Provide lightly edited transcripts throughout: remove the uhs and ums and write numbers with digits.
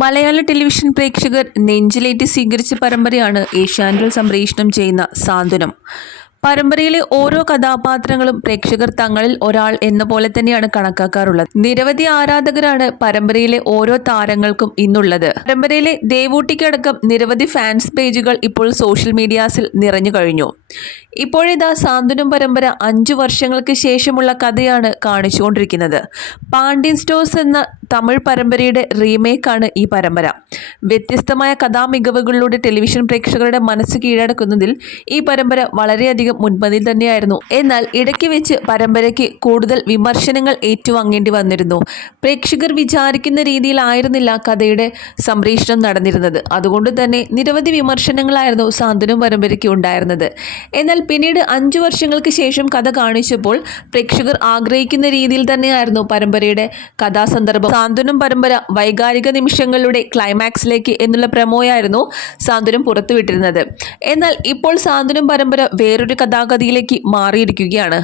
മലയാള television പ്രേക്ഷകർ നെഞ്ചിലേറ്റി സ്വീകരിച്ച പരമ്പരയാണ് ഏഷ്യാനെറ്റിൽ സംപ്രേഷണം ചെയ്യുന്ന സാന്ത്വനം. പരമ്പരയിലെ ഓരോ കഥാപാത്രങ്ങളും പ്രേക്ഷകർ തങ്ങളിൽ ഒരാൾ എന്ന പോലെ തന്നെയാണ് കണക്കാക്കാറുള്ളത്. നിരവധി ആരാധകരാണ് പരമ്പരയിലെ ഓരോ താരങ്ങൾക്കും ഇന്നുള്ളത്. പരമ്പരയിലെ ദേവൂട്ടിക്കടക്കം നിരവധി ഫാൻസ് പേജുകൾ ഇപ്പോൾ സോഷ്യൽ മീഡിയാസിൽ നിറഞ്ഞു കഴിഞ്ഞു. ഇപ്പോഴിതാ സാന്ത്വനം പരമ്പര 5 വർഷങ്ങൾക്ക് ശേഷമുള്ള കഥയാണ് കാണിച്ചുകൊണ്ടിരിക്കുന്നത്. പാണ്ഡ്യൻ സ്റ്റോഴ്സ് എന്ന തമിഴ് പരമ്പരയുടെ റീമേക്കാണ് ഈ പരമ്പര. വ്യത്യസ്തമായ കഥാമികവുകളിലൂടെ ടെലിവിഷൻ പ്രേക്ഷകരുടെ മനസ്സ് കീഴടക്കുന്നതിൽ ഈ പരമ്പര വളരെയധികം മുൻപന്തിയിൽ തന്നെയായിരുന്നു. എന്നാൽ ഇടയ്ക്ക് വെച്ച് പരമ്പരയ്ക്ക് കൂടുതൽ വിമർശനങ്ങൾ ഏറ്റുവാങ്ങേണ്ടി വന്നിരുന്നു. പ്രേക്ഷകർ വിചാരിക്കുന്ന രീതിയിലായിരുന്നില്ല കഥയുടെ സംപ്രേഷണം നടന്നിരുന്നത്. അതുകൊണ്ട് തന്നെ നിരവധി വിമർശനങ്ങളായിരുന്നു സാന്ത്വനം പരമ്പരയ്ക്ക് ഉണ്ടായിരുന്നത്. എന്നാൽ പിന്നീട് 5 വർഷങ്ങൾക്ക് ശേഷം കഥ കാണിച്ചപ്പോൾ പ്രേക്ഷകർ ആഗ്രഹിക്കുന്ന രീതിയിൽ തന്നെയായിരുന്നു പരമ്പരയുടെ കഥാസന്ദർഭം. സാന്ത്വനം പരമ്പര വൈകാരിക നിമിഷങ്ങളുടെ ക്ലൈമാക്സിലേക്ക് എന്നുള്ള പ്രമോയായിരുന്നു സാന്ത്വനം പുറത്തുവിട്ടിരുന്നത്. എന്നാൽ ഇപ്പോൾ സാന്ത്വനം പരമ്പര വേറൊരു കഥാഗതിയിലേക്ക് മാറിയിരിക്കുകയാണ്.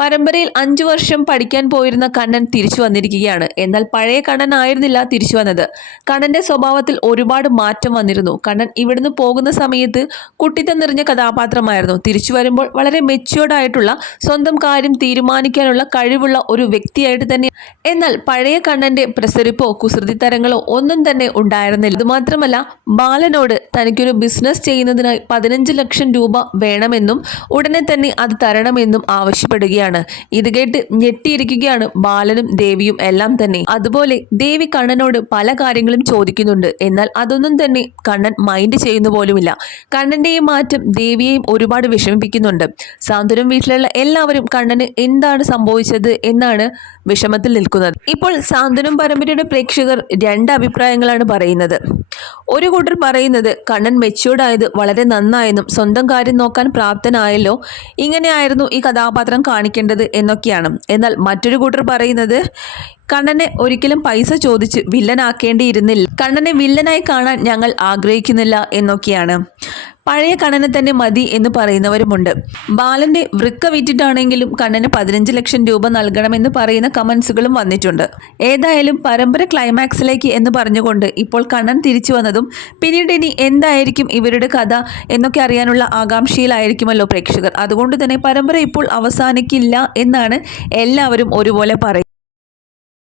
പരമ്പരയിൽ 5 വർഷം പഠിക്കാൻ പോയിരുന്ന കണ്ണൻ തിരിച്ചു വന്നിരിക്കുകയാണ്. എന്നാൽ പഴയ കണ്ണൻ ആയിരുന്നില്ല തിരിച്ചു വന്നത്. കണ്ണന്റെ സ്വഭാവത്തിൽ ഒരുപാട് മാറ്റം വന്നിരുന്നു. കണ്ണൻ ഇവിടുന്ന് പോകുന്ന സമയത്ത് കുട്ടിത്തം നിറഞ്ഞ കഥാപാത്രമായിരുന്നു. തിരിച്ചു വരുമ്പോൾ വളരെ മെച്യൂർഡ് ആയിട്ടുള്ള, സ്വന്തം കാര്യം തീരുമാനിക്കാനുള്ള കഴിവുള്ള ഒരു വ്യക്തിയായിട്ട് തന്നെ. എന്നാൽ പഴയ കണ്ണന്റെ പ്രസരിപ്പോ കുസൃതിത്തരങ്ങളോ ഒന്നും തന്നെ ഉണ്ടായിരുന്നില്ല. അതുമാത്രമല്ല, ബാലനോട് തനിക്കൊരു ബിസിനസ് ചെയ്യുന്നതിനായി 15 ലക്ഷം രൂപ വേണമെന്നും ഉടനെ തന്നെ അത് തരണമെന്നും ആവശ്യപ്പെടുകയാണ്. ഇത് കേട്ട് ഞെട്ടിയിരിക്കുകയാണ് ബാലനും ദേവിയും എല്ലാം തന്നെ. അതുപോലെ ദേവി കണ്ണനോട് പല കാര്യങ്ങളും ചോദിക്കുന്നുണ്ട്. എന്നാൽ അതൊന്നും തന്നെ കണ്ണൻ മൈൻഡ് ചെയ്യുന്ന പോലുമില്ല. കണ്ണന്റെ ഈ മാറ്റം ദേവിയെയും ഒരുപാട് വിഷമിപ്പിക്കുന്നുണ്ട്. സാന്ത്വനം വീട്ടിലുള്ള എല്ലാവരും കണ്ണന് എന്താണ് സംഭവിച്ചത് എന്നാണ് വിഷമത്തിൽ നിൽക്കുന്നത്. ഇപ്പോൾ സാന്ത്വനം പരമ്പരയുടെ പ്രേക്ഷകർ 2 അഭിപ്രായങ്ങളാണ് പറയുന്നത്. ഒരു കൂട്ടർ പറയുന്നത് കണ്ണൻ മെച്യൂർഡ് ആയത് വളരെ നന്നായെന്നും സ്വന്തം കാര്യം നോക്കാൻ പ്രാപ്തനായല്ലോ, ഇങ്ങനെയായിരുന്നു ഈ കഥാപാത്രം കാണിക്കേണ്ടത് എന്നൊക്കെയാണ്. എന്നാൽ മറ്റൊരു കൂട്ടർ പറയുന്നത് കണ്ണനെ ഒരിക്കലും പൈസ ചോദിച്ച് വില്ലനാക്കേണ്ടിയിരുന്നില്ല, കണ്ണനെ വില്ലനായി കാണാൻ ഞങ്ങൾ ആഗ്രഹിക്കുന്നില്ല എന്നൊക്കെയാണ്. പഴയ കണ്ണനെ തന്നെ മതി എന്ന് പറയുന്നവരുമുണ്ട്. ബാലന്റെ വൃക്ക വിറ്റിട്ടാണെങ്കിലും കണ്ണന് 15 ലക്ഷം രൂപ നൽകണമെന്ന് പറയുന്ന കമന്റ്സുകളും വന്നിട്ടുണ്ട്. ഏതായാലും പരമ്പര ക്ലൈമാക്സിലേക്ക് എന്ന് പറഞ്ഞുകൊണ്ട് ഇപ്പോൾ കണ്ണൻ തിരിച്ചു വന്നതും പിന്നീട് ഇനി എന്തായിരിക്കും ഇവരുടെ കഥ എന്നൊക്കെ അറിയാനുള്ള ആകാംക്ഷയിലായിരിക്കുമല്ലോ പ്രേക്ഷകർ. അതുകൊണ്ട് തന്നെ പരമ്പര ഇപ്പോൾ അവസാനിക്കില്ല എന്നാണ് എല്ലാവരും ഒരുപോലെ പറയുന്നത്.